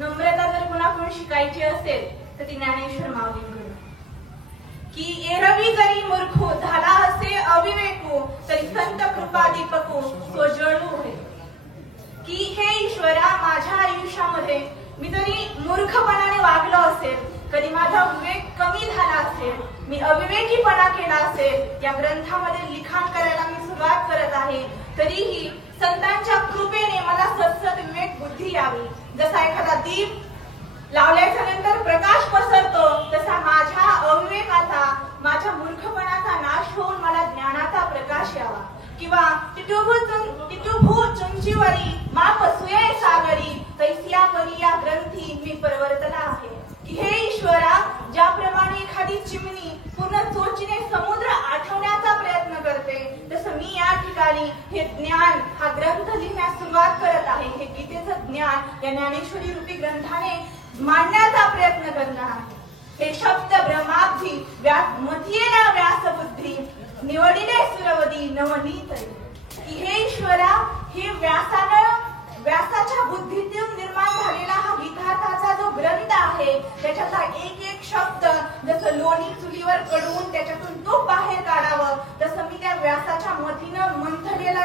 नम्रता जर कुणाकडून शिकायची असेल तर ती ज्ञानेश्वर माऊलींकडून. की एरवी जरी मूर्खो झाला असे अविवेको तरी संत कृपा दीपको सोजळू होय. की हे ईश्वरा, माझ्या आयुष्यामध्ये मी जरी मूर्खपणाने वागलो असेल, कधी माझा विवेक कमी झाला असेल, मी अविवेकीपणा केला असेल, या ग्रंथामध्ये लिखाण करायला मी सुरुवात करत आहे, तरीही संतांच्या कृपेने मला सतसत विवेक बुद्धी यावी. जसा एखादा दीप लावल्याच्या नंतर प्रकाश पसरतो, तसा माझ्या अविवेकाचा, माझ्या मूर्खपणाचा नाश होऊन मला ज्ञानाचा प्रकाश यावा. किंवा टिटुभू चुंचीवरी माप सुये सागरी तैसिया परी या ग्रंथी मी परिवर्तला आहे. की हे ईश्वरा, ज्याप्रमाणे एखादी चिमणी पूर्ण चोचीने समुद्र आठवण्याचा प्रयत्न करते, तसं मी या ठिकाणी हे ज्ञान, हा ग्रंथ लिहिण्यास सुरुवात करत आहे. हे गीतेचं ज्ञान या ज्ञानेश्वरी रूपी ग्रंथाने मांडण्याचा प्रयत्न करणार आहे. हे शब्द ब्रह्माब्धी मथिये व्यास बुद्धी निवडिले सुरवदी नवनीत. की हे ईश्वरा, हे व्यासाच्या बुद्धीतून निर्माण झालेला हा गीतार्थाचा जो ग्रंथ आहे, त्याच्यातला एक एक शब्द जसं लोणी चुलीवर कडवून त्याच्यातून तूप बाहेर काढावं, तसं मी त्या व्यासाच्या मतीनं मंथलेलं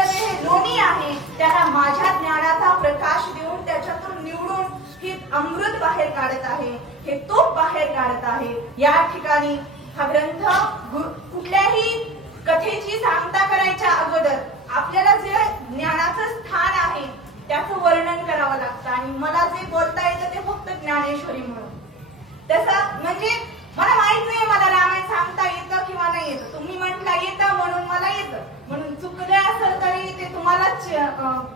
हे लोणी आहे, त्याला माझ्या ज्ञानाचा प्रकाश देऊन त्याच्यातून निवडून हे अमृत बाहेर काढत आहे, हे तूप बाहेर काढत आहे. या ठिकाणी हा ग्रंथ कुठल्याही कथेची सांगता करायच्या अगोदर आपल्याला जे ज्ञानाचं स्थान आहे त्याचं वर्णन करावं लागतं. आणि मला जे बोलता येतं ते फक्त ज्ञानेश्वरी म्हणून. तसं म्हणजे मला माहित नाही मला रामायण सांगता येतं किंवा नाही येतं. तुम्ही म्हटलं येतं म्हणून मला येतं, म्हणून चुकलं असेल तरी ते तुम्हालाच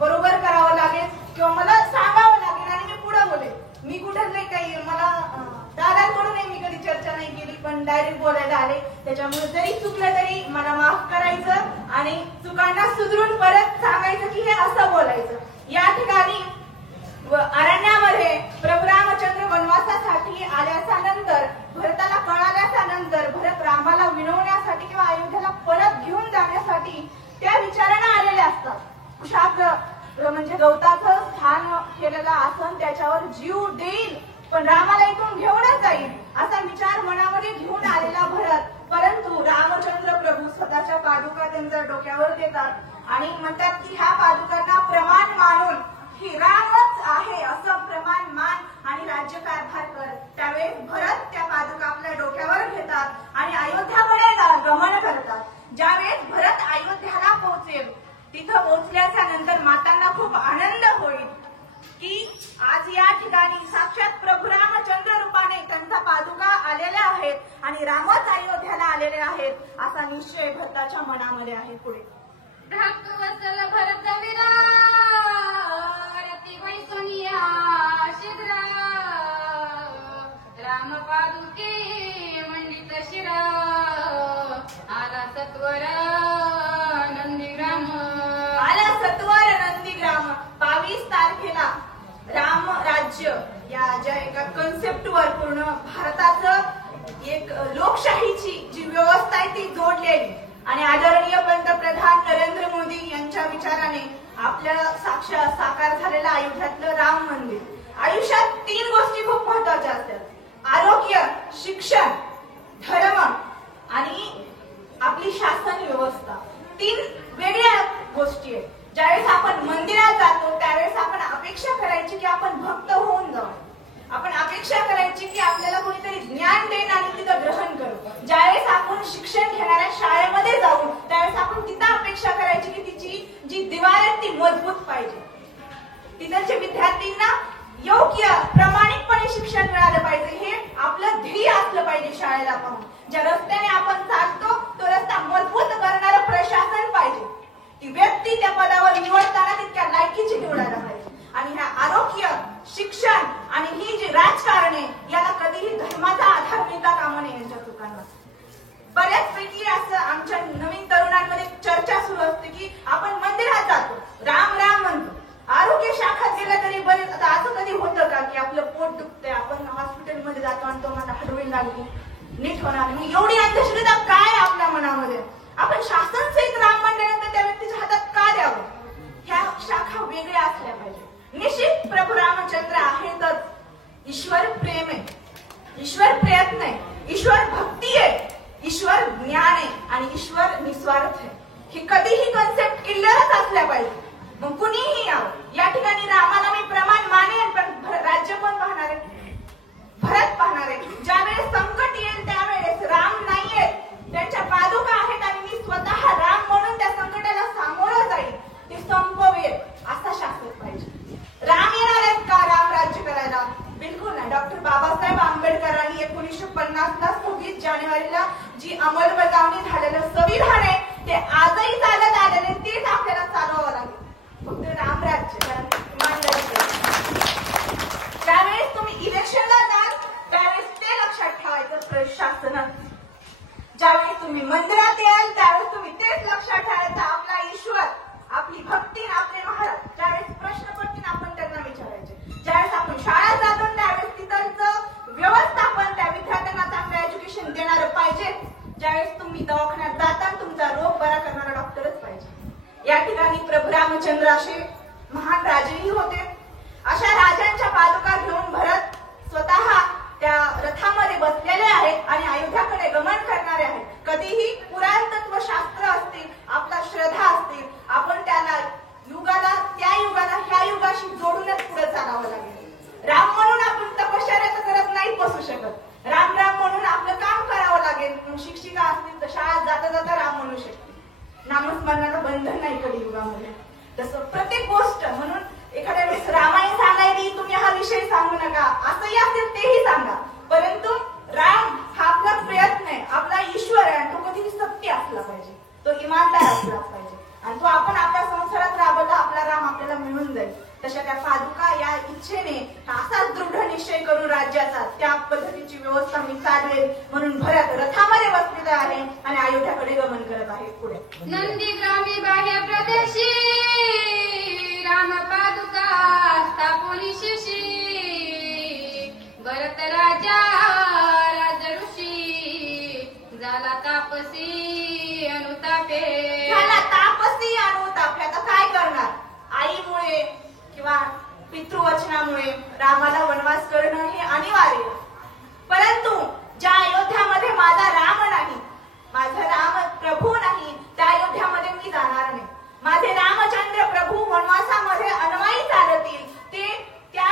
बरोबर करावं लागेल किंवा मला सांगावं लागेल आणि मी पुढे बोलेल. मी कुठं नाही काही, मला दादांकडून मी कधी चर्चा नाही केली, पण डायरेक्ट बोलायला आले. त्याच्यामुळे जरी चुकलं तरी मला माफ करायचं आणि चुकांना सुधरून परत सांगायचं की हे असं बोलायचं. या ठिकाणी अरण्यामध्ये प्रभू रामचंद्र वनवासासाठी आल्याच्या नंतर, भरताला कळाल्याच्या नंतर, भरत रामाला विनवण्यासाठी किंवा अयोध्येला परत घेऊन जाण्यासाठी त्या विचारांना आलेले असतात. कुशाग्र म्हणजे गवताचं स्थान केलेलं आसन, त्याच्यावर जीव देईल पण रामाला इथून घेऊनच जाईल असा विचार मनामध्ये घेऊन आलेला भरत, परंतु रामचंद्र प्रभू स्वतःच्या पादुका त्यांच्या डोक्यावर देतात आणि म्हणतात की ह्या पादुकांना प्रमाण मानून ही रामच आहे असं प्रमाण मान आणि राज्यकारभार कर. त्यावेळेस भरत त्या पादुका आपल्या डोक्यावर घेतात आणि अयोध्याकडे गमन करतात. ज्यावेळेस भरत अयोध्याला पोहोचेल, तिथं पोहोचल्याच्या नंतर मातांना खूप आनंद होईल की आज या ठिकाणी साक्षात प्रभू रामचंद्र रूपाने त्यांचा पादुका आलेल्या आहेत आणि रामच अयोध्याला आलेले आहेत असा निश्चय भरताच्या मनामध्ये आहे. पुढे वत्सल भरत विरा रती वै सोनिया शिद्रा राम पादुके मंडित शिरा आला सत्वर नंदीग्राम. आला सत्वर नंदीग्राम. 22 तारखेला राम राज्य या ज्या एका कन्सेप्टवर पूर्ण भारताचं एक लोकशाहीची जी व्यवस्था आहे ती जोडलेली आणि आदरणीय पंतप्रधान नरेंद्र मोदी यांच्या विचाराने आपल्या साक्षात साकार झालेलं अयोध्यातलं राम मंदिर. आयुष्यात 3 गोष्टी खूप महत्वाच्या असतात: आरोग्य, शिक्षण, धर्म आणि आपली शासन व्यवस्था. 3 वेगळ्या गोष्टी आहेत. ज्यावेळेस आपण मंदिरात जातो त्यावेळेस आपण अपेक्षा करायची की आपण भक्त होऊन जाऊ, आपण अपेक्षा करायची की आपल्याला कोणीतरी ज्ञान देईन आणि तिथं ग्रहण करू. ज्यावेळेस आपण शिक्षण घेणाऱ्या शाळेमध्ये जाऊ त्यावेळेस आपण तिथं अपेक्षा करायची की तिची जी दिवार आहे ती मजबूत पाहिजे, तिथलच्या विद्यार्थ्यांना योग्य प्रामाणिकपणे शिक्षण मिळालं पाहिजे, हे आपलं ध्येय असलं पाहिजे. शाळेला पाहून ज्या रस्त्याने आपण चालतो तो रस्ता मजबूत करणारं प्रशासन पाहिजे. ती व्यक्ती त्या पदावर निवडताना तितक्या लायकीची निवडायला पाहिजे. आणि ह्या आरोग्य, शिक्षण आणि ही जी राजकारणे याला कधीही धर्माचा आधार मिळता कामा नये यांच्या चुकांना. बऱ्याचपैकी असं आमच्या नवीन तरुणांमध्ये चर्चा सुरू असते की आपण मंदिरात जातो, राम राम म्हणतो, आरोग्य शाखात गेलं तरी बरेच. आता असं कधी होतं का की आपलं पोट दुखतंय, आपण हॉस्पिटलमध्ये जातो आणि तो मला हलवायला लागली, नीट होणार नाही, एवढी अंधश्रद्धा काय आपल्या मनामध्ये? आपण शासन सहित राम म्हणल्यानंतर त्या व्यक्तीच्या हातात का द्यावं? ह्या शाखा वेगळ्या असल्या पाहिजे. निश्चित मग कुणीही यावं, या ठिकाणी रामाला मी प्रमाण मानेन, पण राज्य पण पाहणार आहे, भरत पाहणार आहे. ज्यावेळेस संकट येईल त्यावेळेस राम नाहीये, त्यांच्या पादुका आहेत आणि मी स्वतः राम म्हणून त्या संकटाला सामोरं जाईल, ते संपवेल, असा शासक पाहिजे. राम येणार आहेत का राम राज्य करायला? बिलकुल नाही. डॉक्टर बाबासाहेब आंबेडकरांनी 1950 ला 26 जानेवारीला जी अंमलबजावणी झालेलं संविधान आहे ते आजही चालत आलेले, तेच आपल्याला चालवावं लागेल. फक्त रामराज्य, कारण त्यावेळेस तुम्ही इलेक्शनला जाल त्यावेळेस ते लक्षात ठेवायचं प्रशासनात. ज्यावेळेस तुम्ही मंदिरात याल त्यावेळेस तुम्ही तेच लक्षात ठेवायचं, आपला ईश्वर, आपली भक्ती, आपले महाराज. ज्यावेळेस प्रश्न पडतील आपण त्यांना विचारायचे. ज्यावेळेस आपण शाळेत जातो त्यावेळेस तिथलचं व्यवस्थापन त्या विद्यार्थ्यांना चांगलं एज्युकेशन देणारं पाहिजे. ज्यावेळेस तुम्ही दवाखान्यात जाता तुमचा रोग बरा करणारा डॉक्टरच पाहिजे. या ठिकाणी प्रभू रामचंद्र असे महान राजेही होते. अशा राजांच्या पादुका घेऊन भरत स्वतः त्या रथामध्ये बसलेले आहेत आणि अयोध्याकडे गमन करणारे आहेत. कधीही पुराणतत्व शास्त्र असतील, आपला श्रद्धा असतील, आपण त्याला युगाला, त्या युगाला ह्या युगाशी जोडूनच पुढे चालावं लागेल. राम म्हणून आपण तपश्चर्या करत नाही बसू शकत. राम राम म्हणून आपलं काम करावं लागेल. शिक्षिका असतील तर शाळेत जाता जाता राम म्हणू शकते. नामस्मरणाला बंधन नाही कलियुगामध्ये. तसं प्रत्येक गोष्ट, म्हणून एखाद्या वेळेस रामायण सांगायची तुम्ही हा विषय सांगू नका असंही असेल तेही सांगा, परंतु राम हा आपला प्रयत्न आहे, आपला ईश्वर आहे, तो कधीही सत्य असला पाहिजे, तो इमानदार असला पाहिजे आणि तो आपण आपल्या संसारात राबवला आपला राम आपल्याला मिळून जाईल. तशा त्या पादुका या इच्छेने असाच दृढ निश्चय करून राज्याचा त्या पद्धतीची व्यवस्था मी चालवेल म्हणून भरत रथामध्ये बसलेला आहे आणि अयोध्याकडे गमन करत आहे. पुढे नंदीग्रामी बाह्य प्रदेशी राम पादुका स्थापोनी शिशी भरत राजा राजऋषी झाला तापसी अनुतापे. झाला तापसी अनुतापे. आता काय करणार? आईमुळे किंवा पितृवचनामुळे रामाला वनवास करणं हे अनिवार्य. परंतु ज्या अयोध्यामध्ये माझा राम नाही, माझा राम प्रभू नाही, त्या अयोध्यामध्ये मी जाणार नाही. माझे रामचंद्र प्रभू वनवासामध्ये अनवाई चालतील, ते त्या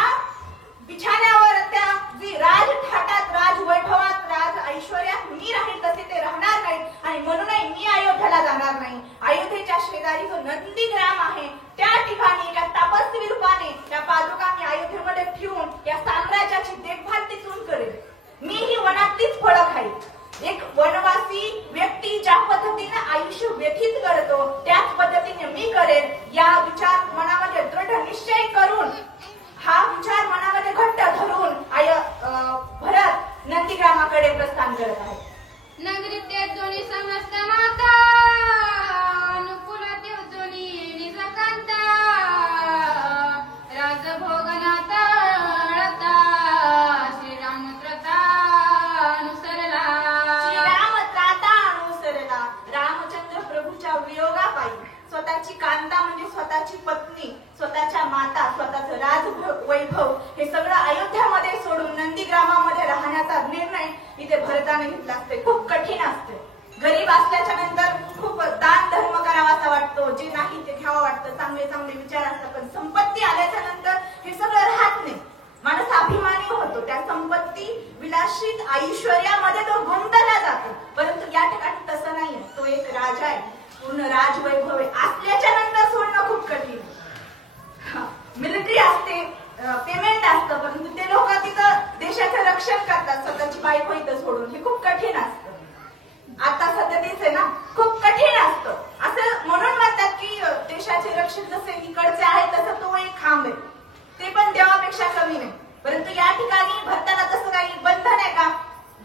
बिछाण्यावर, त्या जी राजथाटात, राजवैभवात, राज ऐश्वर्यात मी राहील तसे ते राहणार नाही आणि म्हणूनही मी अयोध्याला जाणार नाही. अयोध्येच्या शेजारी जो नंदीग्राम आहे त्या ठिकाणी एका तपस्वी रूपाने त्या पादुका मी अयोध्येमध्ये ठेवून या साम्राज्याची देखभाल तिथून करेल. मी ही वनातलीच फळं खाईल. एक वनवासी व्यक्ती ज्या पद्धतीने आयुष्य व्यतीत करतो त्याच पद्धतीने मी करेल. या विचार मनामध्ये दृढ निश्चय करून, हा विचार मनामध्ये घट्ट धरून भरत नंदीग्रामाकडे प्रस्थान करत आहे. नगरीते जोनी समस्त माता अनुकूल जोनी निजकांता राजभोगनाथा अळता श्रीराम त्रता अनुसरला. श्रीराम त्राता अनुसरला. रामचंद्र प्रभूच्या वियोगापायी स्वतःची कांता म्हणजे स्वतःची पत्नी, स्वतःच्या माता, स्वतःचं राज वैभव हे सगळं अयोध्यामध्ये सोडून नंदीग्रामामध्ये राहण्याचा निर्णय इथे भरताने घेतला असते. खूप कठीण असते. गरीब असल्याच्या नंतर खूप दान धर्म करावासा वाटतो, जे नाही ते घ्यावं वाटतं, चांगले चांगले विचार असतात, पण संपत्ती आल्याच्या नंतर हे सगळं राहत नाही. माणूस अभिमानी होतो, त्या संपत्ती विलासित ऐश्वर्यामध्ये तो गुंतला जातो. परंतु या ठिकाणी तसं नाहीये. तो एक राजा आहे, पूर्ण राजवैभव असल्याच्या नंतर सोडणं खूप कठीण. मिलिटरी असते, पेमेंट असतं, परंतु ते लोक तिथं देशाचं रक्षण करतात स्वतःची बायको इथं सोडून. हे खूप कठीण असतं. आता सध्या तेच आहे ना, खूप कठीण असतं. असं म्हणून म्हणतात की देशाचे रक्षक जसे इकडचे आहे तसं तो एक खांब आहे, ते पण देवापेक्षा कमी नाही. परंतु या ठिकाणी भरताना तसं काही बंधन आहे का?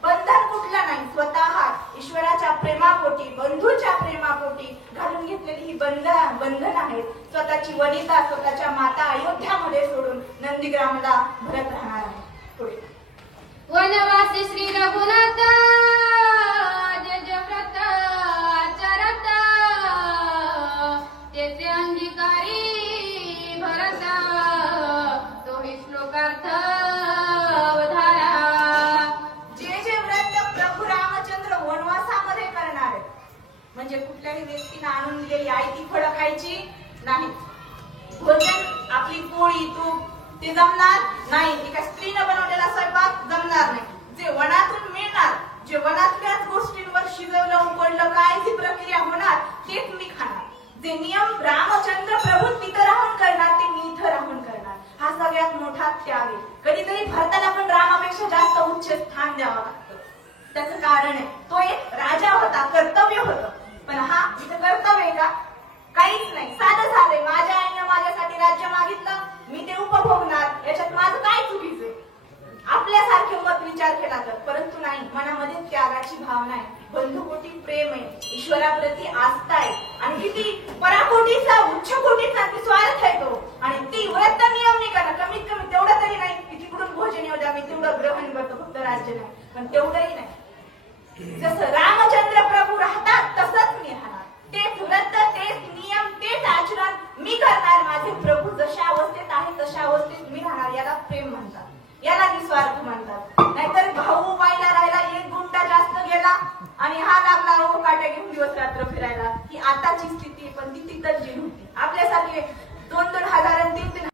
बंधन कुठलं नाही. स्वतः ईश्वराच्या प्रेमापोटी, बंधूच्या प्रेमापोटी घालून घेतलेली ही बंधन आहेत. स्वतःची वनिता, स्वतःच्या माता अयोध्यामध्ये सोडून नंदीग्रामला भरत राहणार आहे. पुढे वनवासी श्री रघुनाथ जयव्रत आचरत तेचे अंगीकारी भरत तोही श्लोकार्थ अवधारा. जे व्रत प्रभू रामचंद्र वनवासामध्ये करणार आहे, म्हणजे कुठल्याही व्यक्तीने आणून दिलेली आई ती फळं खायची नाही. पोळी तूप ते जमणार नाही. एका स्त्रीनं बनवलेला स्वयंपाक जमणार नाही. जे वनातून मिळणार, जे वनातल्याच गोष्टींवर शिजवलं उकडलं काय जी प्रक्रिया होणार तेच मी खाणार. जे नियम रामचंद्र प्रभू तिथं राहून करणार ते मी इथं राहून करणार. हा सगळ्यात मोठा त्याग आहे. कधीतरी भरताना पण रामापेक्षा जास्त उच्च स्थान द्यावं लागतं. त्याचं कारण आहे, तो एक राजा होता, कर्तव्य होतं. पण हा इथं कर्तव्य आहे का? काहीच नाही. साधं साधे माझ्या आईने माझ्यासाठी राज्य मागितलं, मी ते उपभोगणार, याच्यात माझं काय चुकीचं आहे? आपल्यासारखे मत विचार केला तर. परंतु नाही, मनामध्ये त्यागाची भावना आहे, बंधुकोटी प्रेम आहे, ईश्वराप्रती आस्था आहे आणि किती पराकोटीचा उच्च कोटीचा स्वार्थ आहे तो. आणि ती व्रत नियम नाही करा, कमीत कमी तेवढं तरी नाही की तिकडून भोजन येऊ द्या, मी तेवढं ग्रहण करतो, फक्त राज्य नाही, पण तेवढंही नाही. जसं रामचंद्र प्रभू राहतात तसंच मी राहणार. तेच व्रत, तेच नियम, तेच आचरण मी करणार. माझे प्रभू जशा अवस्थेत आहे तशा अवस्थेत मी राहणार. याला प्रेम म्हणतात, याला निस्वार्थ म्हणतात. नाहीतर भाऊ बाईला राहायला एक गुंठा जास्त गेला आणि हा लागला काट्या घेऊन दिवस रात्र फिरायला. ही आताची स्थिती, पण ती तिथंच जी होती. आपल्यासारखे